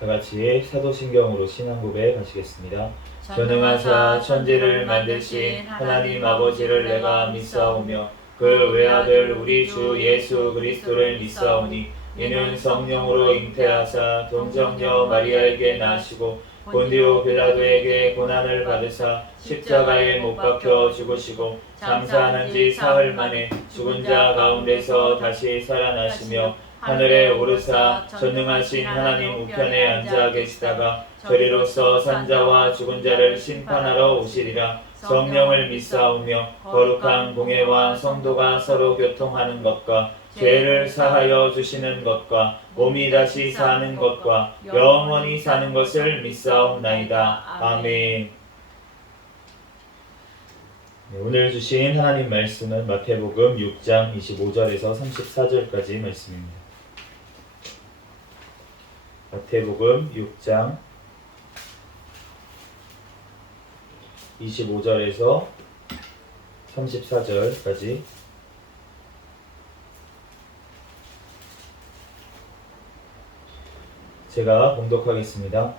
다 같이 사도신경으로 신앙 고백 하시겠습니다. 전능하사 천지를 만드신 하나님 아버지를 내가 믿사오며 그 외아들 우리 주 예수 그리스도를 믿사오니 이는 성령으로 잉태하사 동정녀 마리아에게 나시고 본디오 빌라도에게 고난을 받으사 십자가에 못 박혀 죽으시고 장사한 지 사흘 만에 죽은 자 가운데서 다시 살아나시며 하늘에 오르사 전능하신 하나님 우편에 앉아 계시다가 저리로서 산자와 죽은 자를 심판하러 오시리라. 성령을 믿사오며 거룩한 공회와 성도가 서로 교통하는 것과 죄를 사하여 주시는 것과 몸이 다시 사는 것과 영원히 사는 것을 믿사옵나이다. 아멘. 오늘 주신 하나님 말씀은 마태복음 6장 25절에서 34절까지 말씀입니다. 마태복음 6장 25절에서 34절까지 제가 봉독하겠습니다.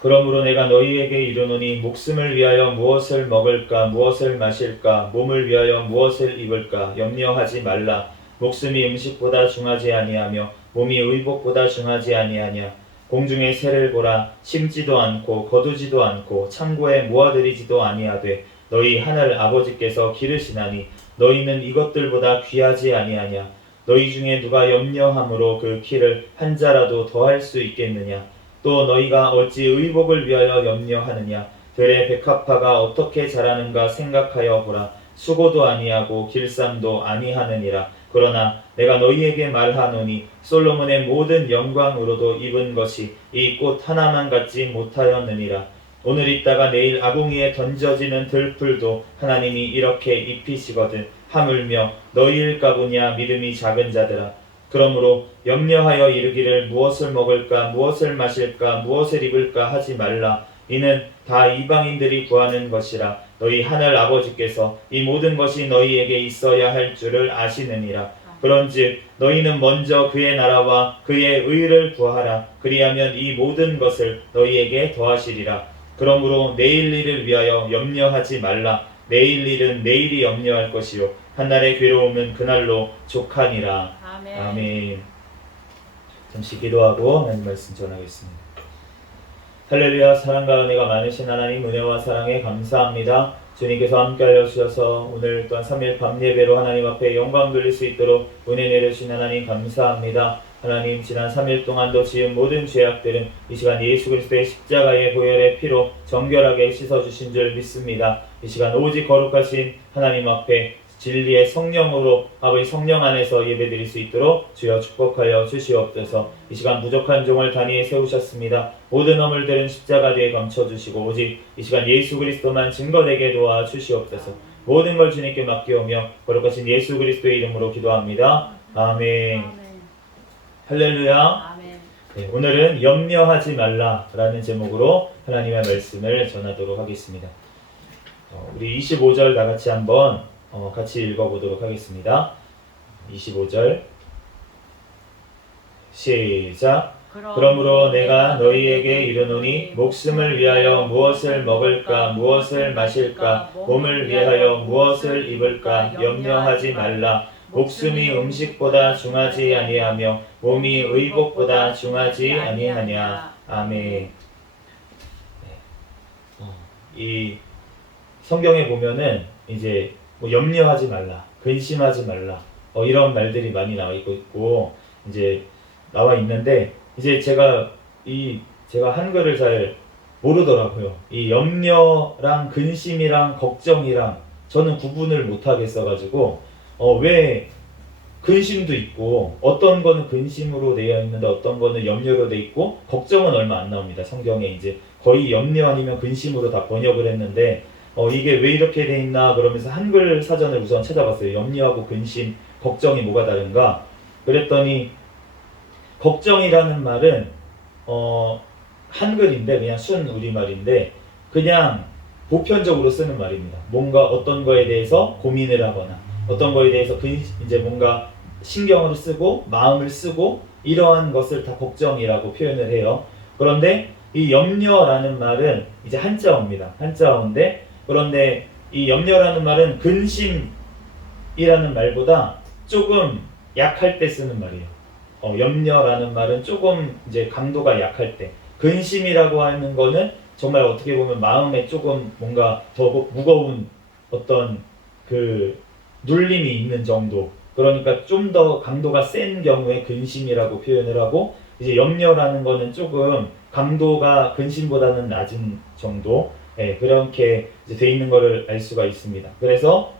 그러므로 내가 너희에게 이르노니 목숨을 위하여 무엇을 먹을까 무엇을 마실까 몸을 위하여 무엇을 입을까 염려하지 말라. 목숨이 음식보다 중하지 아니하며 몸이 의복보다 중하지 아니하냐. 공중의 새를 보라. 심지도 않고 거두지도 않고 창고에 모아들이지도 아니하되 너희 하늘 아버지께서 기르시나니 너희는 이것들보다 귀하지 아니하냐. 너희 중에 누가 염려함으로 그 키를 한 자라도 더할 수 있겠느냐. 또 너희가 어찌 의복을 위하여 염려하느냐. 들의 백합화가 어떻게 자라는가 생각하여 보라. 수고도 아니하고 길쌈도 아니하느니라. 그러나 내가 너희에게 말하노니 솔로몬의 모든 영광으로도 입은 것이 이 꽃 하나만 갖지 못하였느니라. 오늘 있다가 내일 아궁이에 던져지는 들풀도 하나님이 이렇게 입히시거든 하물며 너희일까 보냐 믿음이 작은 자들아. 그러므로 염려하여 이르기를 무엇을 먹을까 무엇을 마실까 무엇을 입을까 하지 말라. 이는 다 이방인들이 구하는 것이라. 너희 하늘 아버지께서 이 모든 것이 너희에게 있어야 할 줄을 아시느니라. 그런즉 너희는 먼저 그의 나라와 그의 의를 구하라. 그리하면 이 모든 것을 너희에게 더하시리라. 그러므로 내일 일을 위하여 염려하지 말라. 내일 일은 내일이 염려할 것이요 한날의 괴로움은 그날로 족하니라. 아멘. 아멘. 잠시 기도하고 하나님 말씀 전하겠습니다. 할렐루야. 사랑과 은혜가 많으신 하나님 은혜와 사랑에 감사합니다. 주님께서 함께하여 주셔서 오늘 또한 3일 밤 예배로 하나님 앞에 영광 돌릴 수 있도록 은혜 내려주신 하나님 감사합니다. 하나님 지난 3일 동안도 지은 모든 죄악들은 이 시간 예수 그리스도의 십자가의 보혈의 피로 정결하게 씻어주신 줄 믿습니다. 이 시간 오직 거룩하신 하나님 앞에 진리의 성령으로 아버지 성령 안에서 예배드릴 수 있도록 주여 축복하여 주시옵소서. 이 시간 부족한 종을 단위에 세우셨습니다. 모든 허물들은 십자가 뒤에 감춰주시고 오직 이 시간 예수 그리스도만 증거되게 도와주시옵소서. 모든 걸 주님께 맡기오며 거룩하신 예수 그리스도의 이름으로 기도합니다. 아멘. 아멘. 할렐루야. 아멘. 네, 오늘은 염려하지 말라라는 제목으로 하나님의 말씀을 전하도록 하겠습니다. 우리 25절 다 같이 한번 같이 읽어보도록 하겠습니다. 25절 시작. 그러므로 내가 너희에게 이르노니 목숨을 위하여 무엇을 먹을까 무엇을 마실까 몸을 위하여 무엇을 입을까 염려하지 말라. 목숨이 음식보다 중하지 아니하며 몸이 의복보다 중하지 아니하냐. 아멘. 이 성경에 보면은 이제 염려하지 말라, 근심하지 말라, 이런 말들이 많이 나와 있고 이제 나와 있는데 이제 제가 한글을 잘 모르더라고요. 이 염려랑 근심이랑 걱정이랑 저는 구분을 못 하겠어가지고 왜 근심도 있고 어떤 거는 근심으로 되어 있는데 어떤 거는 염려로 되어 있고 걱정은 얼마 안 나옵니다. 성경에 이제 거의 염려 아니면 근심으로 다 번역을 했는데 이게 왜 이렇게 돼 있나 그러면서 한글 사전을 우선 찾아봤어요. 염려하고 근심, 걱정이 뭐가 다른가? 그랬더니 걱정이라는 말은 한글인데 그냥 순 우리말인데 그냥 보편적으로 쓰는 말입니다. 뭔가 어떤 거에 대해서 고민을 하거나 어떤 거에 대해서 이제 뭔가 신경을 쓰고 마음을 쓰고 이러한 것을 다 걱정이라고 표현을 해요. 그런데 이 염려라는 말은 이제 한자어입니다. 한자어인데 그런데 이 염려라는 말은 근심이라는 말보다 조금 약할 때 쓰는 말이에요. 염려라는 말은 조금 이제 강도가 약할 때, 근심이라고 하는 거는 정말 어떻게 보면 마음에 조금 뭔가 더 무거운 어떤 그 눌림이 있는 정도. 그러니까 좀 더 강도가 센 경우에 근심이라고 표현을 하고, 이제 염려라는 거는 조금 강도가 근심보다는 낮은 정도. 예, 그렇게 이제 돼 있는 거를 알 수가 있습니다. 그래서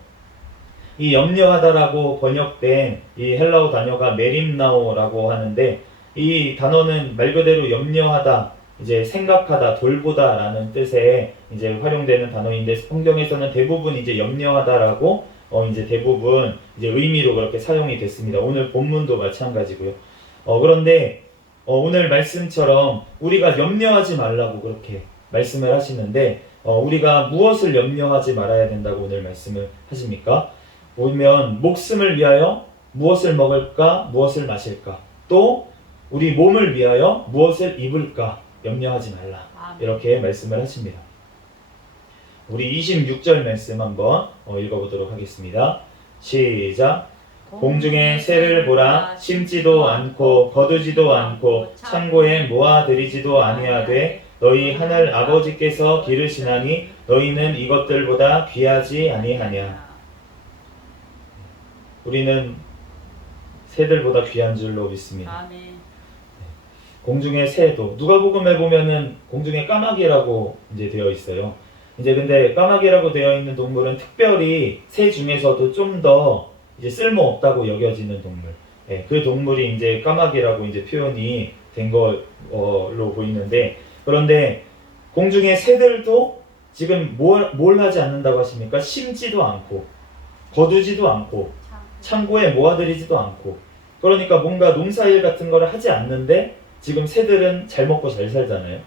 이 염려하다라고 번역된 이 헬라어 단어가 메림나오라고 하는데, 이 단어는 말 그대로 염려하다, 이제 생각하다, 돌보다라는 뜻에 이제 활용되는 단어인데, 성경에서는 대부분 이제 염려하다라고 이제 대부분 이제 의미로 그렇게 사용이 됐습니다. 오늘 본문도 마찬가지고요. 그런데 오늘 말씀처럼 우리가 염려하지 말라고 그렇게 말씀을 하시는데, 우리가 무엇을 염려하지 말아야 된다고 오늘 말씀을 하십니까? 보면 목숨을 위하여 무엇을 먹을까, 무엇을 마실까, 또 우리 몸을 위하여 무엇을 입을까 염려하지 말라, 이렇게 말씀을 하십니다. 우리 26절 말씀 한번 읽어보도록 하겠습니다. 시작. 공중의 새를 보라, 심지도 않고 거두지도 않고 창고에 모아들이지도 아니하되 너희 하늘 아버지께서 기르시나니 너희는 이것들보다 귀하지 아니하냐. 우리는 새들보다 귀한 줄로 믿습니다. 아멘. 공중의 새도 누가복음에 보면은 공중의 까마귀라고 이제 되어 있어요. 이제 근데 까마귀라고 되어 있는 동물은 특별히 새 중에서도 좀 더 이제 쓸모 없다고 여겨지는 동물. 예, 그 동물이 이제 까마귀라고 이제 표현이 된 걸로 보이는데, 그런데 공중의 새들도 지금 뭘 하지 않는다고 하십니까? 심지도 않고 거두지도 않고 창고에 모아들이지도 않고, 그러니까 뭔가 농사일 같은 거를 하지 않는데 지금 새들은 잘 먹고 잘 살잖아요.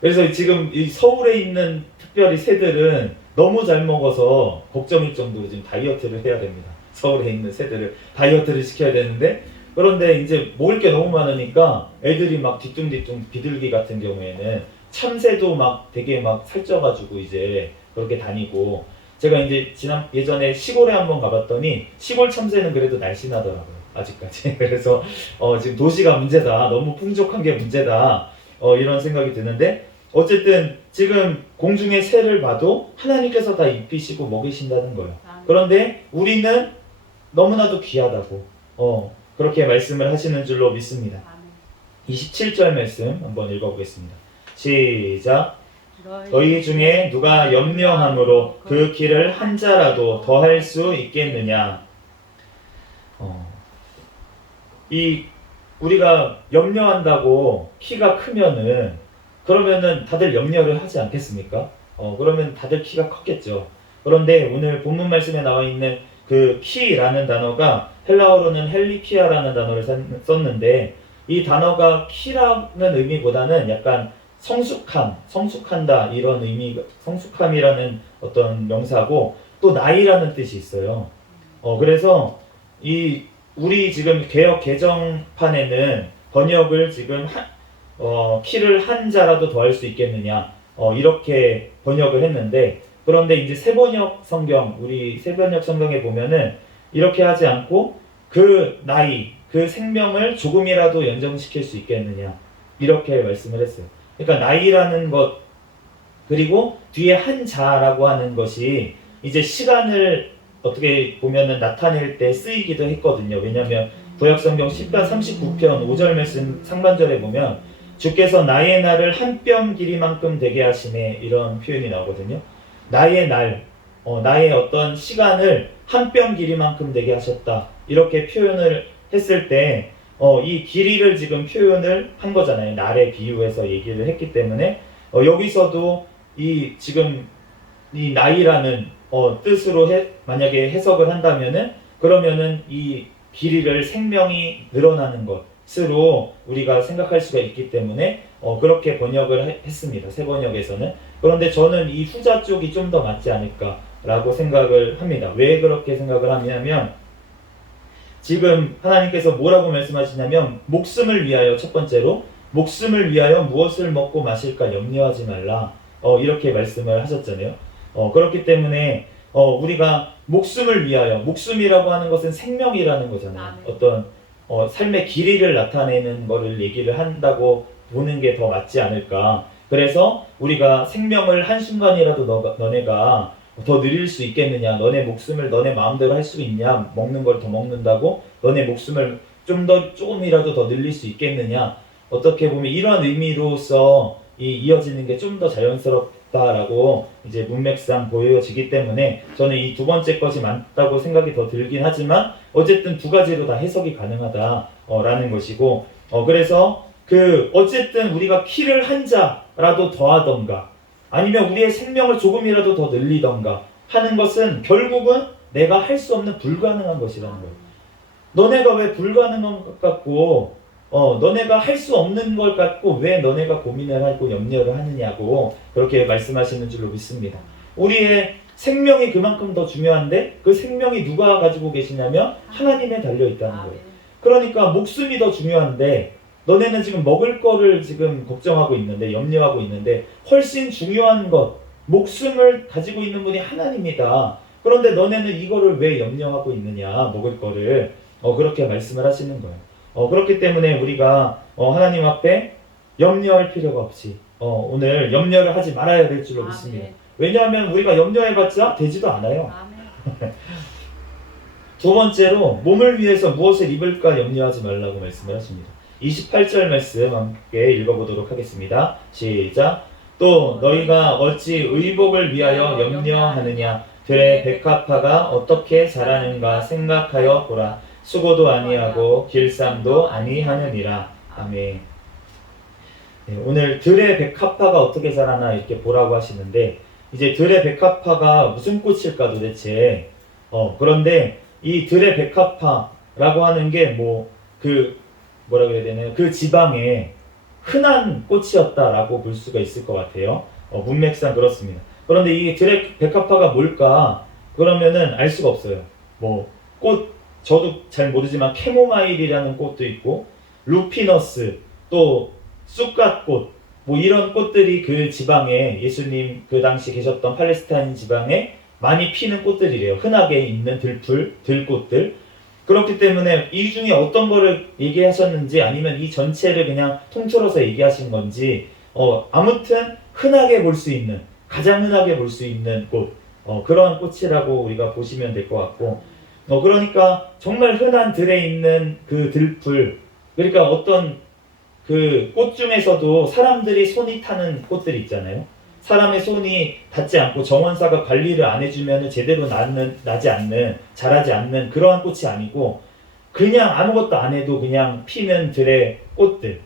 그래서 지금 이 서울에 있는 특별히 새들은 너무 잘 먹어서 걱정일 정도로 지금 다이어트를 해야 됩니다. 서울에 있는 새들을 다이어트를 시켜야 되는데, 그런데 이제 먹을 게 너무 많으니까 애들이 막 뒤뚱뒤뚱 비둘기 같은 경우에는 참새도 막 되게 막 살쪄가지고 이제 그렇게 다니고, 제가 이제 예전에 시골에 한번 가봤더니 시골 참새는 그래도 날씬하더라고요, 아직까지. 그래서 지금 도시가 문제다, 너무 풍족한 게 문제다, 이런 생각이 드는데, 어쨌든 지금 공중의 새를 봐도 하나님께서 다 입히시고 먹이신다는 거예요. 그런데 우리는 너무나도 귀하다고 그렇게 말씀을 하시는 줄로 믿습니다. 27절 말씀 한번 읽어보겠습니다. 시작. 너희 중에 누가 염려함으로 그 길을 한 자라도 더할 수 있겠느냐. 우리가 염려한다고 키가 크면은, 그러면은 다들 염려를 하지 않겠습니까? 그러면 다들 키가 컸겠죠. 그런데 오늘 본문 말씀에 나와 있는 그 키라는 단어가 헬라어로는 헬리키아라는 단어를 썼는데, 이 단어가 키라는 의미보다는 약간 성숙한다 이런 의미, 성숙함이라는 어떤 명사고, 또 나이라는 뜻이 있어요. 그래서 우리 지금 개역 개정판에는 번역을 지금 키를 한 자라도 더 할 수 있겠느냐, 이렇게 번역을 했는데, 그런데 이제 새번역 성경, 우리 새번역 성경에 보면은 이렇게 하지 않고 그 나이, 그 생명을 조금이라도 연장시킬 수 있겠느냐, 이렇게 말씀을 했어요. 그러니까 나이라는 것, 그리고 뒤에 한 자라고 하는 것이 이제 시간을 어떻게 보면은 나타낼 때 쓰이기도 했거든요. 왜냐하면 구약성경 10편 39편 5절 말씀 상반절에 보면 주께서 나의 날을 한 뼘 길이만큼 되게 하시네, 이런 표현이 나오거든요. 나의 날, 나의 어떤 시간을 한 뼘 길이만큼 되게 하셨다, 이렇게 표현을 했을 때 이 길이를 지금 표현을 한 거잖아요. 날에 비유해서 얘기를 했기 때문에 여기서도 지금 이 나이라는 뜻으로 만약에 해석을 한다면은, 그러면은 이 길이를 생명이 늘어나는 것으로 우리가 생각할 수가 있기 때문에 그렇게 번역을 했습니다, 새 번역에서는. 그런데 저는 이 후자 쪽이 좀 더 맞지 않을까라고 생각을 합니다. 왜 그렇게 생각을 하냐면, 지금 하나님께서 뭐라고 말씀하시냐면 목숨을 위하여 첫 번째로 목숨을 위하여 무엇을 먹고 마실까 염려하지 말라. 이렇게 말씀을 하셨잖아요. 그렇기 때문에 우리가 목숨을 위하여, 목숨이라고 하는 것은 생명이라는 거잖아요. 어떤 삶의 길이를 나타내는 거를 얘기를 한다고 보는 게 더 맞지 않을까. 그래서 우리가 생명을 한순간이라도 너네가 더 누릴 수 있겠느냐, 너네 목숨을 너네 마음대로 할 수 있냐, 먹는 걸 더 먹는다고 너네 목숨을 조금이라도 더 늘릴 수 있겠느냐, 어떻게 보면 이런 의미로서 이어지는 게 좀 더 자연스럽다라고 이제 문맥상 보여지기 때문에 저는 이 두 번째 것이 맞다고 생각이 더 들긴 하지만 어쨌든 두 가지로 다 해석이 가능하다라는 것이고, 그래서 어쨌든 우리가 피를 한 자라도 더하던가 아니면 우리의 생명을 조금이라도 더 늘리던가 하는 것은 결국은 내가 할 수 없는 불가능한 것이라는 거예요. 너네가 왜 불가능한 것 같고 너네가 할 수 없는 걸 갖고 왜 너네가 고민을 하고 염려를 하느냐고 그렇게 말씀하시는 줄로 믿습니다. 우리의 생명이 그만큼 더 중요한데 그 생명이 누가 가지고 계시냐면 하나님에 달려있다는 거예요. 그러니까 목숨이 더 중요한데 너네는 지금 먹을 거를 지금 걱정하고 있는데, 염려하고 있는데 훨씬 중요한 것, 목숨을 가지고 있는 분이 하나님이다. 그런데 너네는 이거를 왜 염려하고 있느냐, 먹을 거를. 그렇게 말씀을 하시는 거예요. 그렇기 때문에 우리가 하나님 앞에 염려할 필요가 없이 오늘 염려를 하지 말아야 될 줄로 믿습니다. 왜냐하면 우리가 염려해봤자 되지도 않아요. 두 번째로 몸을 위해서 무엇을 입을까 염려하지 말라고 말씀을 하십니다. 28절 말씀 함께 읽어보도록 하겠습니다. 시작. 또 너희가 어찌 의복을 위하여 염려하느냐. 들의 백합화가 어떻게 자라는가 생각하여 보라. 수고도 아니하고 길쌈도 아니하느니라. 아멘. 네, 오늘 들의 백합화가 어떻게 자라나 이렇게 보라고 하시는데, 이제 들의 백합화가 무슨 꽃일까 도대체. 그런데 이 들의 백합화라고 하는 게 뭐라 그래야 되나요? 그 지방에 흔한 꽃이었다라고 볼 수가 있을 것 같아요. 문맥상 그렇습니다. 그런데 이 들의 백합화가 뭘까? 그러면은 알 수가 없어요. 저도 잘 모르지만 캐모마일이라는 꽃도 있고 루피너스, 또 쑥갓꽃, 이런 꽃들이 그 지방에, 예수님 그 당시 계셨던 팔레스타인 지방에 많이 피는 꽃들이래요. 흔하게 있는 들꽃들. 그렇기 때문에 이 중에 어떤 거를 얘기하셨는지 아니면 이 전체를 그냥 통틀어서 얘기하신 건지 아무튼 흔하게 볼 수 있는, 가장 흔하게 볼 수 있는 꽃, 그런 꽃이라고 우리가 보시면 될 것 같고, 그러니까 정말 흔한 들에 있는 그 들풀, 그러니까 어떤 그 꽃 중에서도 사람들이 손이 타는 꽃들 있잖아요. 사람의 손이 닿지 않고 정원사가 관리를 안 해주면 제대로 나지 않는, 자라지 않는 그러한 꽃이 아니고 그냥 아무것도 안 해도 그냥 피는 들의 꽃들,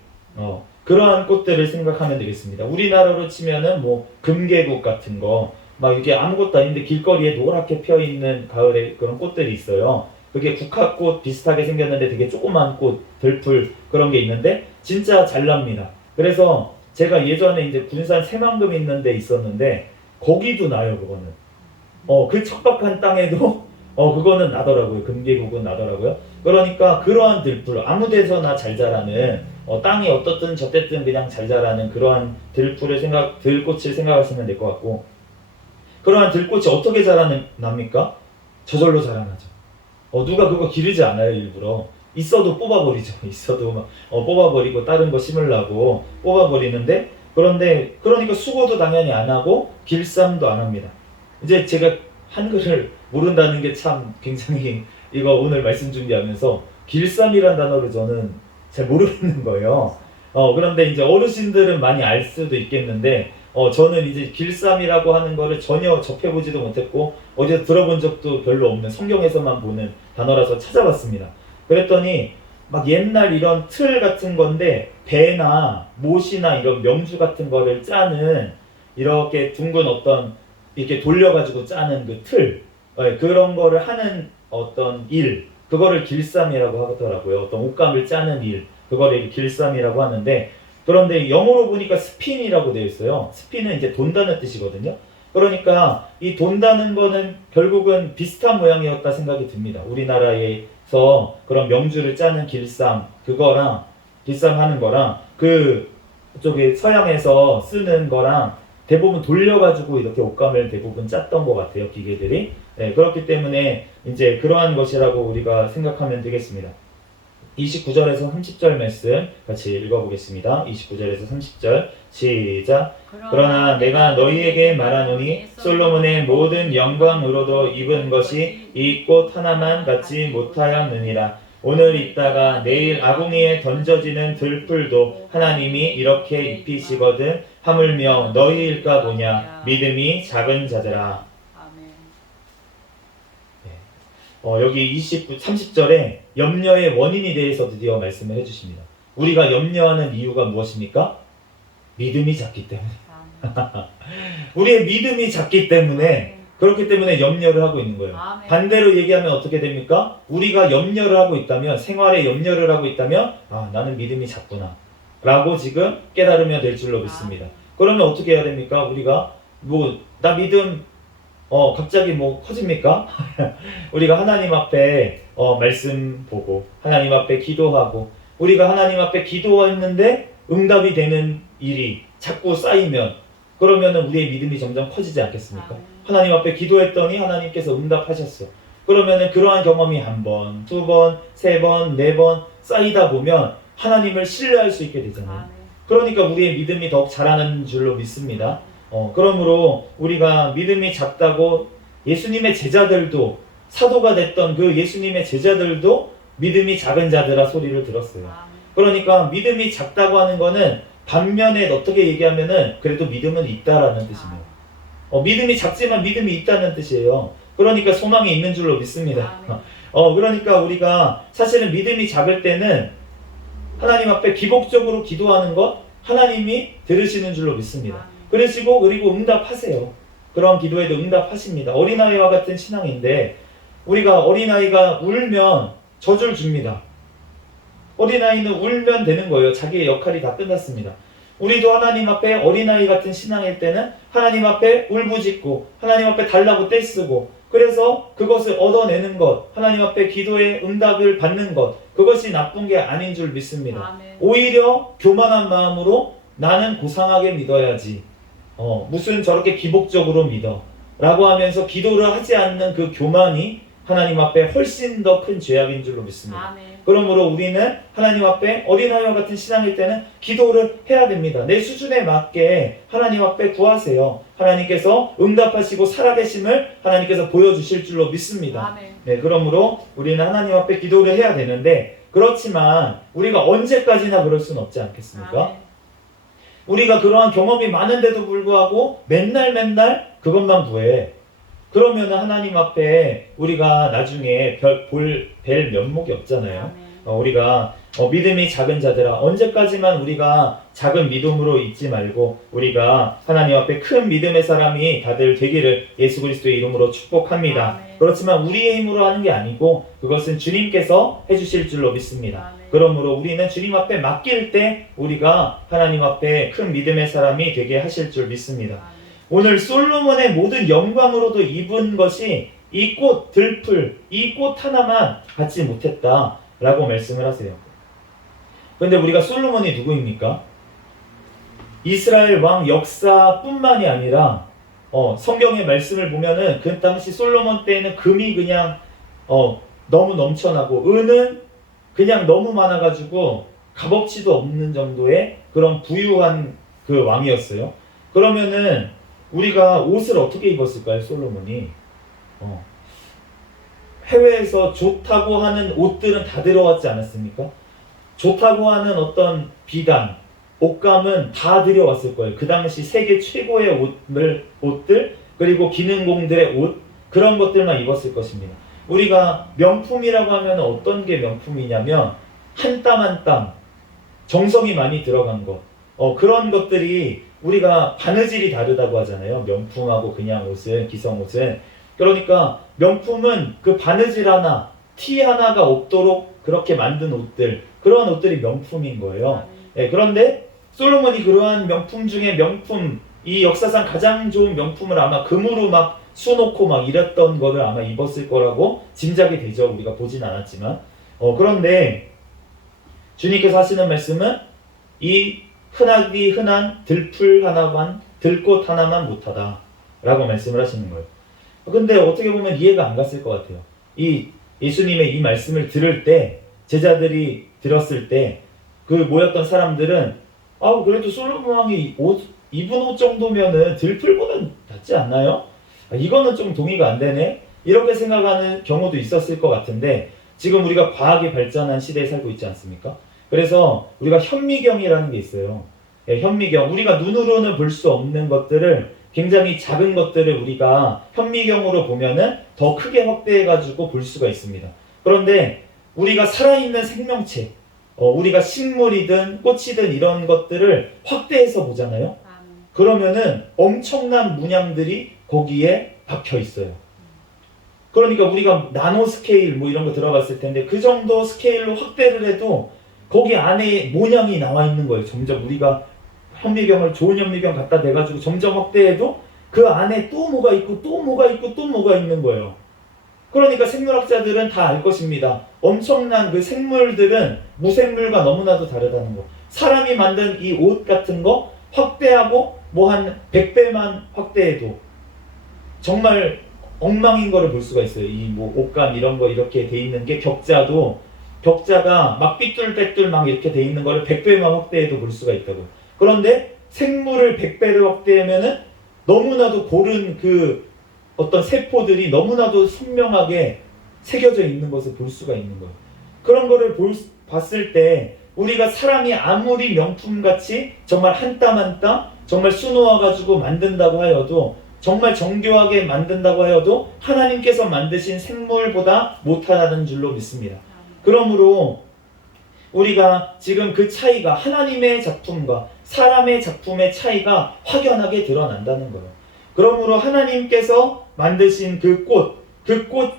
그러한 꽃들을 생각하면 되겠습니다. 우리나라로 치면은 금계국 같은 거, 이게 아무것도 아닌데 길거리에 노랗게 펴있는 가을에 그런 꽃들이 있어요. 그게 국화꽃 비슷하게 생겼는데 되게 조그만 꽃, 들풀 그런 게 있는데 진짜 잘 납니다. 그래서 제가 예전에 이제 군산 새만금 있는 데 있었는데 거기도 나요, 그거는. 그 척박한 땅에도 그거는 나더라고요. 금계국은 나더라고요. 그러니까 그러한 들풀, 아무 데서나 잘 자라는, 땅이 어떻든 저쨌든 그냥 잘 자라는 그러한 들꽃을 생각하시면 될 것 같고, 그러한 들꽃이 어떻게 자라납니까? 저절로 자라나죠. 누가 그거 기르지 않아요, 일부러. 있어도 뽑아버리죠. 있어도 막 뽑아버리고 다른 거 심으려고 뽑아버리는데, 그러니까 수고도 당연히 안 하고 길쌈도 안 합니다. 이제 제가 한글을 모른다는 게 참 굉장히, 이거 오늘 말씀 준비하면서 길쌈이라는 단어를 저는 잘 모르겠는 거예요. 그런데 이제 어르신들은 많이 알 수도 있겠는데 저는 이제 길쌈이라고 하는 거를 전혀 접해보지도 못했고 어디서 들어본 적도 별로 없는, 성경에서만 보는 단어라서 찾아봤습니다. 그랬더니 막 옛날 이런 틀 같은 건데 배나 못이나 이런 명주 같은 거를 짜는, 이렇게 둥근 어떤 이렇게 돌려가지고 짜는 그 틀, 그런 거를 하는 어떤 일, 그거를 길쌈이라고 하더라고요. 어떤 옷감을 짜는 일, 그거를 길쌈이라고 하는데, 그런데 영어로 보니까 스핀이라고 되어 있어요. 스핀은 이제 돈다는 뜻이거든요. 그러니까 이 돈다는 거는 결국은 비슷한 모양이었다 생각이 듭니다. 우리나라에서 그런 명주를 짜는 길쌈, 그거랑 길쌈 하는 거랑 그 쪽에 서양에서 쓰는 거랑 대부분 돌려가지고 이렇게 옷감을 대부분 짰던 것 같아요, 기계들이. 네, 그렇기 때문에 이제 그러한 것이라고 우리가 생각하면 되겠습니다. 29절에서 30절 말씀 같이 읽어보겠습니다. 29절에서 30절 시작. 그러나 내가 너희에게 말하노니 솔로몬의 모든 영광으로도 입은 것이 이 꽃 하나만 갖지 못하였느니라. 오늘 입다가 내일 아궁이에 던져지는 들풀도 하나님이 이렇게 입히시거든 하물며 너희일까 보냐. 믿음이 작은 자들아. 여기 30절에 염려의 원인에 대해서 드디어 말씀을 해주십니다. 우리가 염려하는 이유가 무엇입니까? 믿음이 작기 때문에. 우리의 믿음이 작기 때문에, 그렇기 때문에 염려를 하고 있는 거예요. 반대로 얘기하면 어떻게 됩니까? 우리가 염려를 하고 있다면, 생활에 염려를 하고 있다면, 아, 나는 믿음이 작구나 라고 지금 깨달으면 될 줄로 믿습니다. 그러면 어떻게 해야 됩니까? 우리가 나 믿음 갑자기 커집니까? 우리가 하나님 앞에 말씀 보고 하나님 앞에 기도하고, 우리가 하나님 앞에 기도했는데 응답이 되는 일이 자꾸 쌓이면, 그러면은 우리의 믿음이 점점 커지지 않겠습니까? 하나님 앞에 기도했더니 하나님께서 응답하셨어. 그러면은 그러한 경험이 한 번, 두 번, 세 번, 네 번 쌓이다 보면 하나님을 신뢰할 수 있게 되잖아요. 그러니까 우리의 믿음이 더욱 자라는 줄로 믿습니다. 그러므로 우리가 믿음이 작다고, 예수님의 제자들도, 사도가 됐던 그 예수님의 제자들도 믿음이 작은 자들아 소리를 들었어요. 그러니까 믿음이 작다고 하는 거는 반면에 어떻게 얘기하면은 그래도 믿음은 있다라는 뜻입니다. 믿음이 작지만 믿음이 있다는 뜻이에요. 그러니까 소망이 있는 줄로 믿습니다. 그러니까 우리가 사실은 믿음이 작을 때는 하나님 앞에 기복적으로 기도하는 것 하나님이 들으시는 줄로 믿습니다. 그리고 응답하세요. 그런 기도에도 응답하십니다. 어린아이와 같은 신앙인데, 우리가 어린아이가 울면 젖을 줍니다. 어린아이는 울면 되는 거예요. 자기의 역할이 다 끝났습니다. 우리도 하나님 앞에 어린아이 같은 신앙일 때는 하나님 앞에 울부짖고 하나님 앞에 달라고 떼쓰고, 그래서 그것을 얻어내는 것, 하나님 앞에 기도의 응답을 받는 것, 그것이 나쁜 게 아닌 줄 믿습니다. 오히려 교만한 마음으로 나는 고상하게 믿어야지, 무슨 저렇게 기복적으로 믿어 라고 하면서 기도를 하지 않는 그 교만이 하나님 앞에 훨씬 더 큰 죄악인 줄로 믿습니다. 그러므로 우리는 하나님 앞에 어린아이와 같은 신앙일 때는 기도를 해야 됩니다. 내 수준에 맞게 하나님 앞에 구하세요. 하나님께서 응답하시고 살아계심을 하나님께서 보여주실 줄로 믿습니다. 네, 그러므로 우리는 하나님 앞에 기도를 해야 되는데, 그렇지만 우리가 언제까지나 그럴 수는 없지 않겠습니까? 우리가 그러한 경험이 많은데도 불구하고 맨날 그것만 구해. 그러면 하나님 앞에 우리가 나중에 뵐 면목이 없잖아요. 우리가 믿음이 작은 자들아, 언제까지만 우리가 작은 믿음으로 있지 말고 우리가 하나님 앞에 큰 믿음의 사람이 다들 되기를 예수 그리스도의 이름으로 축복합니다. 그렇지만 우리의 힘으로 하는 게 아니고 그것은 주님께서 해주실 줄로 믿습니다. 그러므로 우리는 주님 앞에 맡길 때 우리가 하나님 앞에 큰 믿음의 사람이 되게 하실 줄 믿습니다. 오늘 솔로몬의 모든 영광으로도 입은 것이 이 꽃 들풀, 이 꽃 하나만 갖지 못했다 라고 말씀을 하세요. 그런데 우리가 솔로몬이 누구입니까? 이스라엘 왕 역사뿐만이 아니라 성경의 말씀을 보면은 그 당시 솔로몬 때에는 금이 그냥 너무 넘쳐나고 은은 그냥 너무 많아가지고 값어치도 없는 정도의 그런 부유한 그 왕이었어요. 그러면은 우리가 옷을 어떻게 입었을까요? 솔로몬이 해외에서 좋다고 하는 옷들은 다 들어왔지 않았습니까? 좋다고 하는 어떤 비단, 옷감은 다 들여왔을 거예요. 그 당시 세계 최고의 옷들, 그리고 기능공들의 옷, 그런 것들만 입었을 것입니다. 우리가 명품이라고 하면 어떤 게 명품이냐면 한 땀 한 땀 정성이 많이 들어간 것, 그런 것들이 우리가 바느질이 다르다고 하잖아요. 명품하고 그냥 옷은, 기성옷은. 그러니까 명품은 그 바느질 하나, 티 하나가 없도록 그렇게 만든 옷들, 그러한 옷들이 명품인 거예요. 네, 그런데 솔로몬이 그러한 명품 중에 명품, 이 역사상 가장 좋은 명품을 아마 금으로 막 수놓고 막 이랬던 거를 아마 입었을 거라고 짐작이 되죠. 우리가 보진 않았지만. 그런데 주님께서 하시는 말씀은 이 흔하디 흔한 들풀 하나만, 들꽃 하나만 못하다 라고 말씀을 하시는 거예요. 근데 어떻게 보면 이해가 안 갔을 것 같아요. 이 예수님의 이 말씀을 들을 때, 제자들이 들었을 때 그 모였던 사람들은 그래도 솔로몬 왕이 입은 옷 정도면은 들풀보다는 낫지 않나요? 이거는 좀 동의가 안 되네? 이렇게 생각하는 경우도 있었을 것 같은데, 지금 우리가 과학이 발전한 시대에 살고 있지 않습니까? 그래서 우리가 현미경이라는 게 있어요. 현미경, 우리가 눈으로는 볼 수 없는 것들을, 굉장히 작은 것들을 우리가 현미경으로 보면은 더 크게 확대해가지고 볼 수가 있습니다. 그런데 우리가 살아있는 생명체, 우리가 식물이든 꽃이든 이런 것들을 확대해서 보잖아요. 그러면은 엄청난 문양들이 거기에 박혀 있어요. 그러니까 우리가 나노 스케일 뭐 이런 거 들어봤을 텐데, 그 정도 스케일로 확대를 해도 거기 안에 모양이 나와 있는 거예요. 점점 우리가 현미경을, 좋은 현미경 갖다 대가지고 점점 확대해도 그 안에 또 뭐가 있고 또 뭐가 있고 또 뭐가 있는 거예요. 그러니까 생물학자들은 다 알 것입니다. 엄청난 그 생물들은 무생물과 너무나도 다르다는 거. 사람이 만든 이 옷 같은 거 확대하고 뭐 한 100배만 확대해도 정말 엉망인 거를 볼 수가 있어요. 이 뭐 옷감 이런 거 이렇게 돼 있는 게, 격자가 막 삐뚤빼뚤 막 이렇게 돼 있는 거를 100배만 확대해도 볼 수가 있다고요. 그런데 생물을 100배를 확대하면은 너무나도 고른 그 어떤 세포들이 너무나도 선명하게 새겨져 있는 것을 볼 수가 있는 거예요. 그런 거를 봤을 때 우리가 사람이 아무리 명품같이 정말 한 땀 한 땀 정말 수놓아가지고 만든다고 하여도, 정말 정교하게 만든다고 하여도 하나님께서 만드신 생물보다 못하다는 줄로 믿습니다. 그러므로 우리가 지금 그 차이가, 하나님의 작품과 사람의 작품의 차이가 확연하게 드러난다는 거예요. 그러므로 하나님께서 만드신 그 꽃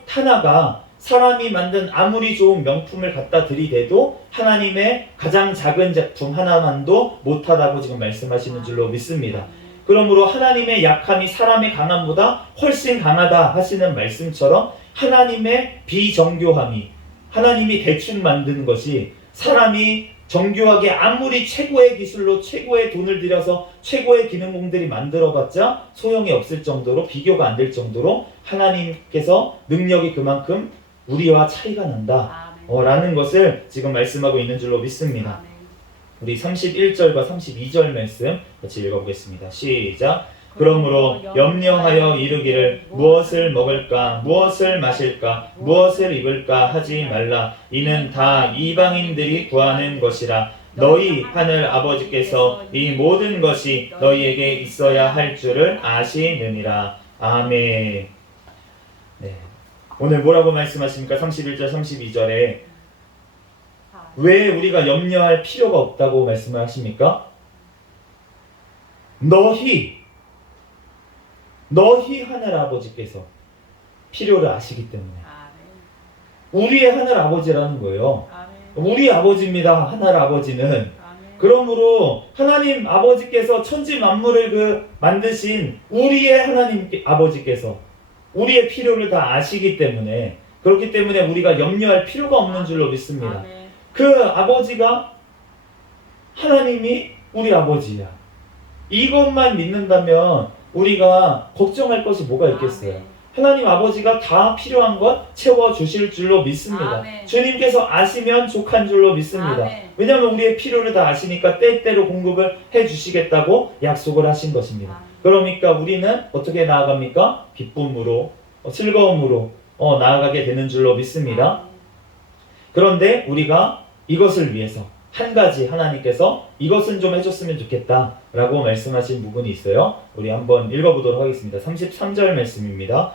하나가 사람이 만든 아무리 좋은 명품을 갖다 들이대도 하나님의 가장 작은 작품 하나만도 못하다고 지금 말씀하시는 줄로 믿습니다. 그러므로 하나님의 약함이 사람의 강함보다 훨씬 강하다 하시는 말씀처럼, 하나님의 비정교함이, 하나님이 대충 만드는 것이 사람이 정교하게 아무리 최고의 기술로 최고의 돈을 들여서 최고의 기능공들이 만들어봤자 소용이 없을 정도로, 비교가 안 될 정도로 하나님께서 능력이 그만큼 우리와 차이가 난다 라는 것을 지금 말씀하고 있는 줄로 믿습니다. 우리 31절과 32절 말씀 같이 읽어보겠습니다. 시작. 그러므로 염려하여 이르기를 무엇을 먹을까, 무엇을 마실까, 무엇을 입을까 하지 말라. 이는 다 이방인들이 구하는 것이라. 너희 하늘 아버지께서 이 모든 것이 너희에게 있어야 할 줄을 아시느니라. 아멘. 네. 오늘 뭐라고 말씀하십니까? 31절 32절에 왜 우리가 염려할 필요가 없다고 말씀을 하십니까? 너희 하늘 아버지께서 필요를 아시기 때문에. 우리의 하늘 아버지라는 거예요. 우리 아버지입니다. 하늘 아버지는. 그러므로 하나님 아버지께서 천지 만물을 만드신 우리의 하나님 아버지께서 우리의 필요를 다 아시기 때문에, 그렇기 때문에 우리가 염려할 필요가 없는 줄로 믿습니다. 그 아버지가, 하나님이 우리 아버지야. 이것만 믿는다면 우리가 걱정할 것이 뭐가 있겠어요? 하나님 아버지가 다 필요한 것 채워주실 줄로 믿습니다. 주님께서 아시면 족한 줄로 믿습니다. 왜냐하면 우리의 필요를 다 아시니까 때때로 공급을 해주시겠다고 약속을 하신 것입니다. 그러니까 우리는 어떻게 나아갑니까? 기쁨으로, 즐거움으로 나아가게 되는 줄로 믿습니다. 그런데 우리가 이것을 위해서 한 가지 하나님께서 이것은 좀 해줬으면 좋겠다 라고 말씀하신 부분이 있어요. 우리 한번 읽어보도록 하겠습니다. 33절 말씀입니다.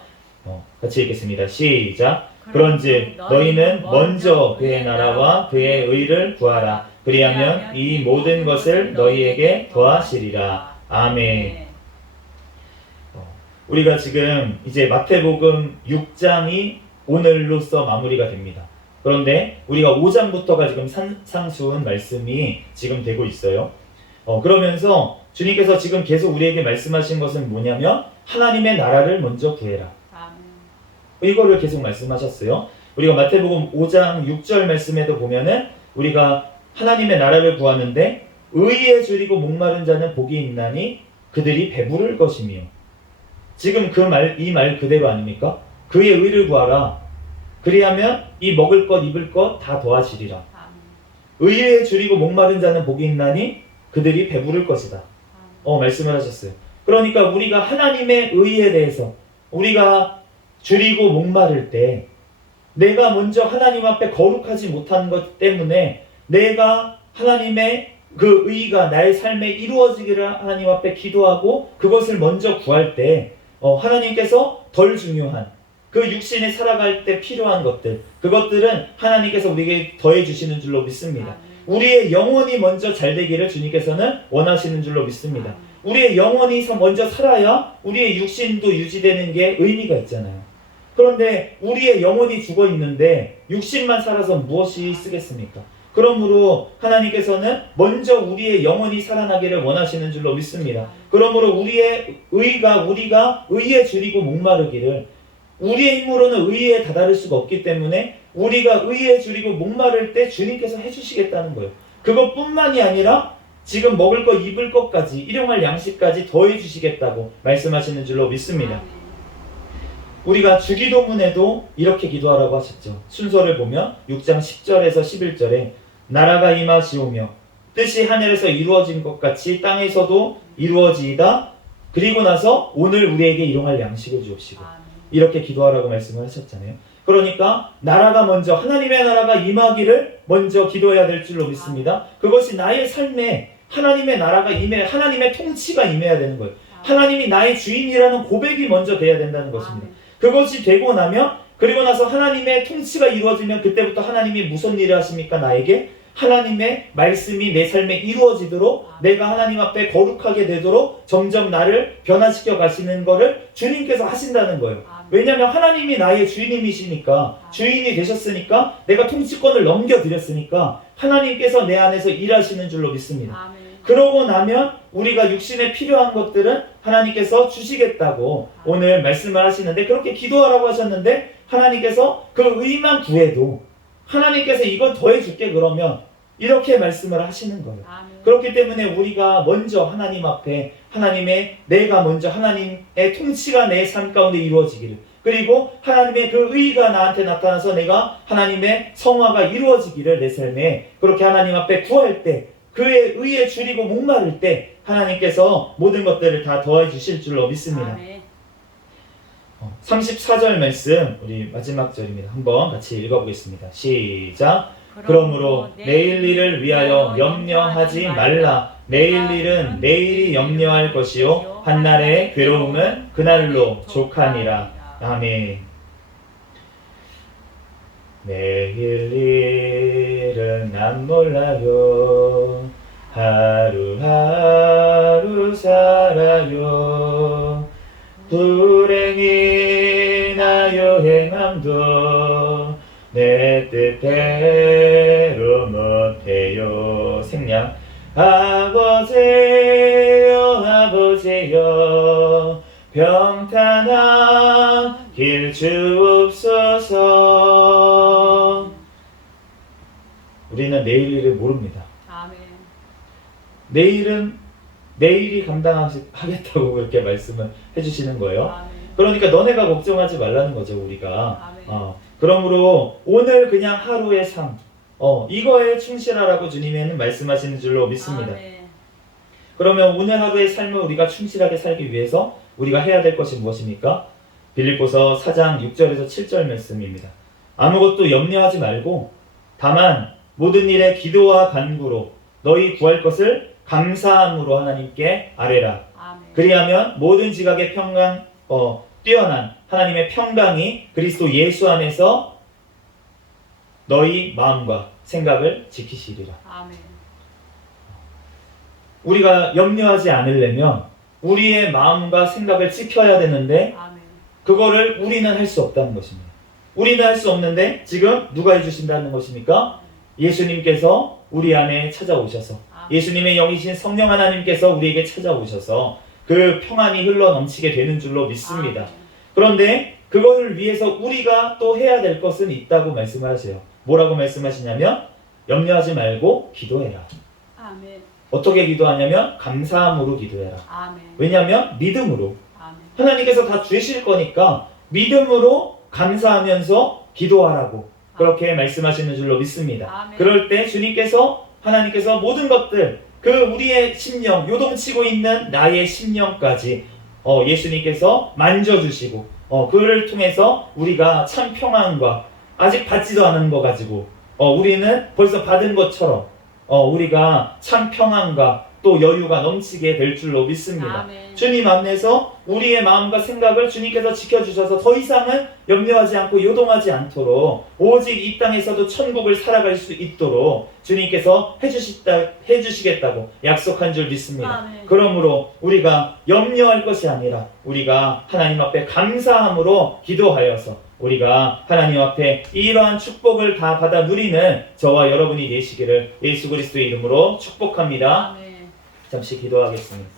같이 읽겠습니다. 시작. 그런즉 너희는 먼저 그의 나라와 그의 의를 구하라. 그리하면 이 모든 것을 너희에게 더하시리라. 아멘. 우리가 지금 이제 마태복음 6장이 오늘로써 마무리가 됩니다. 그런데 우리가 5장부터가 지금 산상수훈 말씀이 지금 되고 있어요. 그러면서 주님께서 지금 계속 우리에게 말씀하신 것은 뭐냐면 하나님의 나라를 먼저 구해라. 이거를 계속 말씀하셨어요. 우리가 마태복음 5장 6절 말씀에도 보면은 우리가 하나님의 나라를 구하는데 의에 줄이고 목마른 자는 복이 있나니 그들이 배부를 것이며. 지금 이 말 그대로 아닙니까? 그의 의를 구하라. 그리하면 이 먹을 것 입을 것 다 더하시리라. 의에 줄이고 목마른 자는 복이 있나니 그들이 배부를 것이다. 말씀을 하셨어요. 그러니까 우리가 하나님의 의에 대해서 우리가 줄이고 목마를 때 내가 먼저 하나님 앞에 거룩하지 못한 것 때문에 내가 하나님의 그 의가 나의 삶에 이루어지기를 하나님 앞에 기도하고 그것을 먼저 구할 때 하나님께서 덜 중요한 그 육신에 살아갈 때 필요한 것들, 그것들은 하나님께서 우리에게 더해 주시는 줄로 믿습니다. 우리의 영혼이 먼저 잘 되기를 주님께서는 원하시는 줄로 믿습니다. 우리의 영혼이 먼저 살아야 우리의 육신도 유지되는 게 의미가 있잖아요. 그런데 우리의 영혼이 죽어 있는데 육신만 살아서 무엇이 쓰겠습니까? 그러므로 하나님께서는 먼저 우리의 영혼이 살아나기를 원하시는 줄로 믿습니다. 그러므로 우리의 의가 우리가 의에 줄이고 목마르기를, 우리의 힘으로는 의에 다다를 수가 없기 때문에 우리가 의에 줄이고 목마를 때 주님께서 해주시겠다는 거예요. 그것뿐만이 아니라 지금 먹을 것 입을 것까지 일용할 양식까지 더해 주시겠다고 말씀하시는 줄로 믿습니다. 우리가 주기도문에도 이렇게 기도하라고 하셨죠. 순서를 보면 6장 10절에서 11절에 나라가 임하시오며 뜻이 하늘에서 이루어진 것 같이 땅에서도 이루어지이다. 그리고 나서 오늘 우리에게 일용할 양식을 주옵시고, 이렇게 기도하라고 말씀을 하셨잖아요. 그러니까 나라가 먼저, 하나님의 나라가 임하기를 먼저 기도해야 될 줄로 믿습니다. 그것이 나의 삶에 하나님의 나라가 임해, 하나님의 통치가 임해야 되는 거예요. 하나님이 나의 주인이라는 고백이 먼저 돼야 된다는 것입니다. 그것이 되고 나면, 그리고 나서 하나님의 통치가 이루어지면 그때부터 하나님이 무슨 일을 하십니까? 나에게 하나님의 말씀이 내 삶에 이루어지도록, 내가 하나님 앞에 거룩하게 되도록 점점 나를 변화시켜 가시는 것을 주님께서 하신다는 거예요. 왜냐하면 하나님이 나의 주인님이시니까, 주인이 되셨으니까, 내가 통치권을 넘겨드렸으니까 하나님께서 내 안에서 일하시는 줄로 믿습니다. 그러고 나면 우리가 육신에 필요한 것들은 하나님께서 주시겠다고 오늘 말씀을 하시는데, 그렇게 기도하라고 하셨는데 하나님께서 그 의만 구해도 하나님께서 이건 더해줄게 그러면 이렇게 말씀을 하시는 거예요. 그렇기 때문에 우리가 먼저 하나님 앞에 내가 먼저 하나님의 통치가 내 삶 가운데 이루어지기를, 그리고 하나님의 그 의가 나한테 나타나서 내가 하나님의 성화가 이루어지기를 내 삶에 그렇게 하나님 앞에 구할 때, 그의 의에 줄이고 목마를 때 하나님께서 모든 것들을 다 더해 주실 줄로 믿습니다. 34절 말씀, 우리 마지막 절입니다. 한번 같이 읽어보겠습니다. 시작. 그러므로 내일 일을 위하여 염려하지 말라. 내일 일은 내일이 염려할 것이요 한날의 괴로움은 그날로 족하니라. 아멘. 내일 일은 난 몰라요. 하루하루 살아요. 불행이나 여행함도 내 뜻대로 못해요. 생략. 아버지여 아버지여 평탄한 길 주옵소서. 우리는 내일 일을 모릅니다. 아멘. 내일이 감당하겠다고 그렇게 말씀을 해주시는 거예요. 아멘. 그러니까 너네가 걱정하지 말라는 거죠, 우리가. 그러므로 오늘 그냥 하루의 삶, 이거에 충실하라고 주님은 말씀하시는 줄로 믿습니다. 아멘. 그러면 오늘 하루의 삶을 우리가 충실하게 살기 위해서 우리가 해야 될 것이 무엇입니까? 빌립보서 4장 6절에서 7절 말씀입니다. 아무것도 염려하지 말고 다만 모든 일에 기도와 간구로 너희 구할 것을 감사함으로 하나님께 아뢰라. 아멘. 그리하면 모든 지각의 뛰어난 하나님의 평강이 그리스도 예수 안에서 너희 마음과 생각을 지키시리라. 아멘. 우리가 염려하지 않으려면 우리의 마음과 생각을 지켜야 되는데, 아멘. 그거를 우리는 할 수 없다는 것입니다. 우리는 할 수 없는데 지금 누가 해주신다는 것입니까? 예수님께서 우리 안에 찾아오셔서, 예수님의 영이신 성령 하나님께서 우리에게 찾아오셔서 그 평안이 흘러 넘치게 되는 줄로 믿습니다. 그런데 그것을 위해서 우리가 또 해야 될 것은 있다고 말씀하세요. 뭐라고 말씀하시냐면 염려하지 말고 기도해라. 아멘. 어떻게 기도하냐면 감사함으로 기도해라. 아멘. 왜냐하면 믿음으로. 아멘. 하나님께서 다 주실 거니까 믿음으로 감사하면서 기도하라고 그렇게 말씀하시는 줄로 믿습니다. 아멘. 그럴 때 주님께서 하나님께서 모든 것들 그 우리의 심령 요동치고 있는 나의 심령까지 예수님께서 만져주시고 그를 통해서 우리가 참 평안과 아직 받지도 않은 거 가지고 우리는 벌써 받은 것처럼 우리가 참 평안과 또 여유가 넘치게 될 줄로 믿습니다. 아멘. 주님 안에서 우리의 마음과 생각을 주님께서 지켜주셔서 더 이상은 염려하지 않고 요동하지 않도록 오직 이 땅에서도 천국을 살아갈 수 있도록 주님께서 해주시겠다고 약속한 줄 믿습니다. 아멘. 그러므로 우리가 염려할 것이 아니라 우리가 하나님 앞에 감사함으로 기도하여서 우리가 하나님 앞에 이러한 축복을 다 받아 누리는 저와 여러분이 되시기를 예수 그리스도의 이름으로 축복합니다. 아멘. 잠시 기도하겠습니다.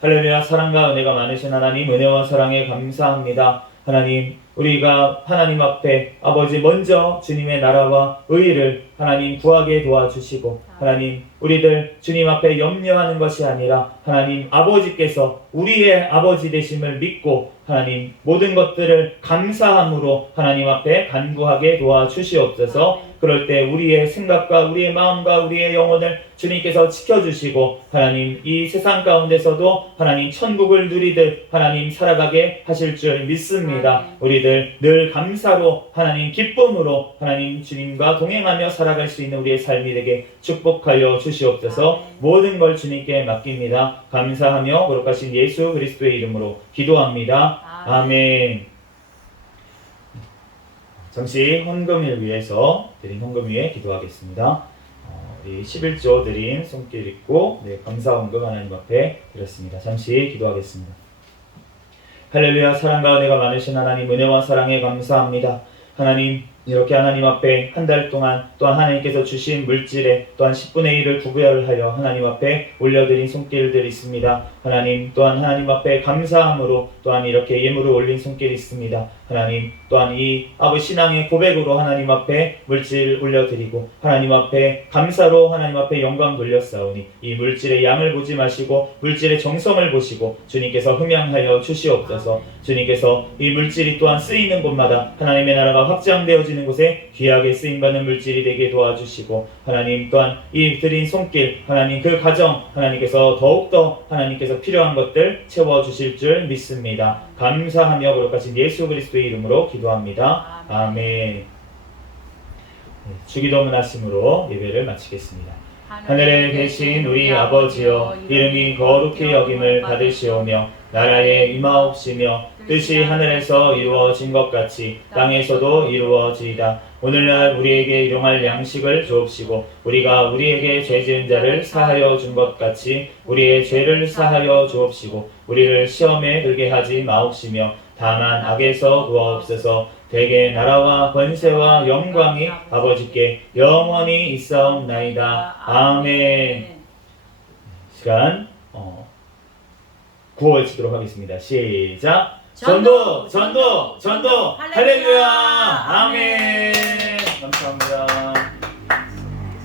할렐루야. 사랑과 은혜가 많으신 하나님, 은혜와 사랑에 감사합니다. 하나님, 우리가 하나님 앞에 아버지 먼저 주님의 나라와 의의를 하나님 구하게 도와주시고 하나님 우리들 주님 앞에 염려하는 것이 아니라 하나님 아버지께서 우리의 아버지 되심을 믿고 하나님 모든 것들을 감사함으로 하나님 앞에 간구하게 도와주시옵소서. 그럴 때 우리의 생각과 우리의 마음과 우리의 영혼을 주님께서 지켜주시고 하나님 이 세상 가운데서도 하나님 천국을 누리듯 하나님 살아가게 하실 줄 믿습니다. 우리들 늘 감사로 하나님 기쁨으로 하나님 주님과 동행하며 살아갈 수 있는 우리의 삶이 되게 축복하여 주시옵소서. 모든 걸 주님께 맡깁니다. 감사하며 거룩하신 예수 그리스도의 이름으로 기도합니다. 아멘. 잠시 헌금을 위해서 드린 헌금 위에 기도하겠습니다. 우리 11조 드린 손길 있고 감사 헌금 하나님 앞에 드렸습니다. 잠시 기도하겠습니다. 할렐루야. 사랑과 은혜가 많으신 하나님, 은혜와 사랑에 감사합니다. 하나님 이렇게 하나님 앞에 한 달 동안 또한 하나님께서 주신 물질에 또한 10분의 1을 구별하여 하나님 앞에 올려드린 손길들이 있습니다. 하나님 또한 하나님 앞에 감사함으로 또한 이렇게 예물을 올린 손길이 있습니다. 하나님 또한 이 아버지 신앙의 고백으로 하나님 앞에 물질 올려드리고 하나님 앞에 감사로 하나님 앞에 영광 돌렸사오니 이 물질의 양을 보지 마시고 물질의 정성을 보시고 주님께서 흠양하여 주시옵소서. 주님께서 이 물질이 또한 쓰이는 곳마다 하나님의 나라가 확장되어지는 곳에 귀하게 쓰임받는 물질이 되게 도와주시고 하나님 또한 이 드린 손길 하나님 그 가정 하나님께서 더욱더 하나님께서 필요한 것들 채워주실 줄 믿습니다. 감사하며 거룩하신 예수 그리스도의 이름으로 기도합니다. 아멘. 주기도문 하심으로 예배를 마치겠습니다. 하늘에 계신 우리 아버지여, 이름이 거룩히 여김을 받으시오며 나라에 임하옵시며 뜻이 하늘에서 이루어진 것 같이 땅에서도 이루어지이다. 오늘날 우리에게 일용할 양식을 주옵시고 우리가 우리에게 죄 지은 자를 사하여 준 것 같이 우리의 죄를 사하여 주옵시고 우리를 시험에 들게 하지 마옵시며 다만 악에서 구하옵소서. 대개 나라와 권세와 영광이 아버지께 영원히 있사옵나이다. 아멘. 시간 구호 외치도록 하겠습니다. 시작. 전도, 전도, 전도. 할렐루야. 아멘. 감사합니다.